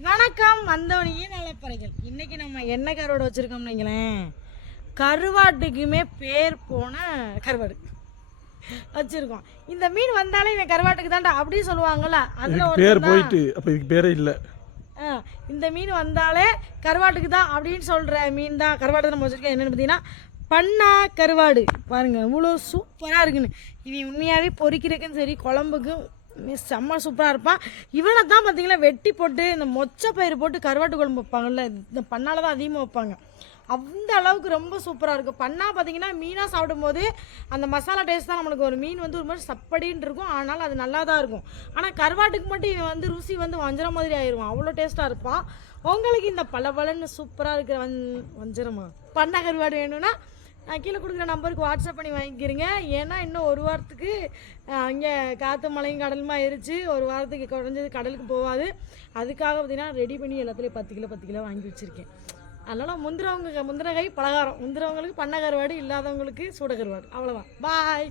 வணக்கம் வந்தவனையே நலப்பறைகள். இன்னைக்கு நம்ம என்ன கருவாடு வச்சிருக்கோம்னு வைங்களேன். கருவாட்டுக்குமே பேர் போன கருவாடு வச்சிருக்கோம். இந்த மீன் வந்தாலே இவன் கருவாட்டுக்கு தான்டா அப்படி சொல்லுவாங்கல்ல அதுல ஒரு பேர் போயிட்டு அப்போ இதுக்கு பேரே இல்லை. இந்த மீன் வந்தாலே கருவாட்டுக்கு தான் அப்படின்னு சொல்கிற மீன் தான் கருவாடு நம்ம வச்சுருக்கோம். என்னென்னு பார்த்தீங்கன்னா பண்ணா கருவாடு. பாருங்க இவ்வளோ சூப்பராக இருக்குன்னு. இவன் உண்மையாகவே பொரிக்கிறதுக்கும் சரி குழம்புக்கும் மிஸ் செம்ம சூப்பராக இருப்பான் இவனை தான் பார்த்தீங்கன்னா வெட்டி போட்டு இந்த மொச்சை பயிர் போட்டு கருவாட்டு குழம்பு வைப்பாங்கல்ல இந்த பண்ணால் தான் அதிகமாக வைப்பாங்க. அந்த அளவுக்கு ரொம்ப சூப்பராக இருக்கும். பண்ணா பார்த்தீங்கன்னா மீனாக சாப்பிடும்போது அந்த மசாலா டேஸ்ட் தான் நம்மளுக்கு ஒரு மீன் வந்து ஒரு மாதிரி சப்படின்னு இருக்கும். ஆனாலும் அது நல்லா தான் இருக்கும். ஆனால் கருவாட்டுக்கு மட்டும் இவன் வந்து ருசி வந்து வஞ்சர மாதிரி ஆயிடுவான் அவ்வளோ டேஸ்ட்டாக இருப்பான். உங்களுக்கு இந்த பளபளன்னு சூப்பராக இருக்கிற வஞ் வஞ்சரமா? பண்ண கருவாடு வேணும்னா கீழே கொடுக்குற நம்பருக்கு வாட்ஸ்அப் பண்ணி வாங்கிக்கிறீங்க. ஏன்னா இன்னும் ஒரு வாரத்துக்கு அங்கே காற்று மழையும் கடலுமா ஆயிடுச்சு ஒரு வாரத்துக்கு குறைஞ்சது கடலுக்கு போகாது. அதுக்காக பார்த்தீங்கன்னா ரெடி பண்ணி எல்லாத்துலேயும் பத்து கிலோ பத்து கிலோ வாங்கி வச்சுருக்கேன். அதனால் முந்திரவங்க முந்திரகை பலகாரம். முந்திரவங்களுக்கு பண்ண கருவாடு இல்லாதவங்களுக்கு சூட கருவாடு அவ்வளோதான் பாய்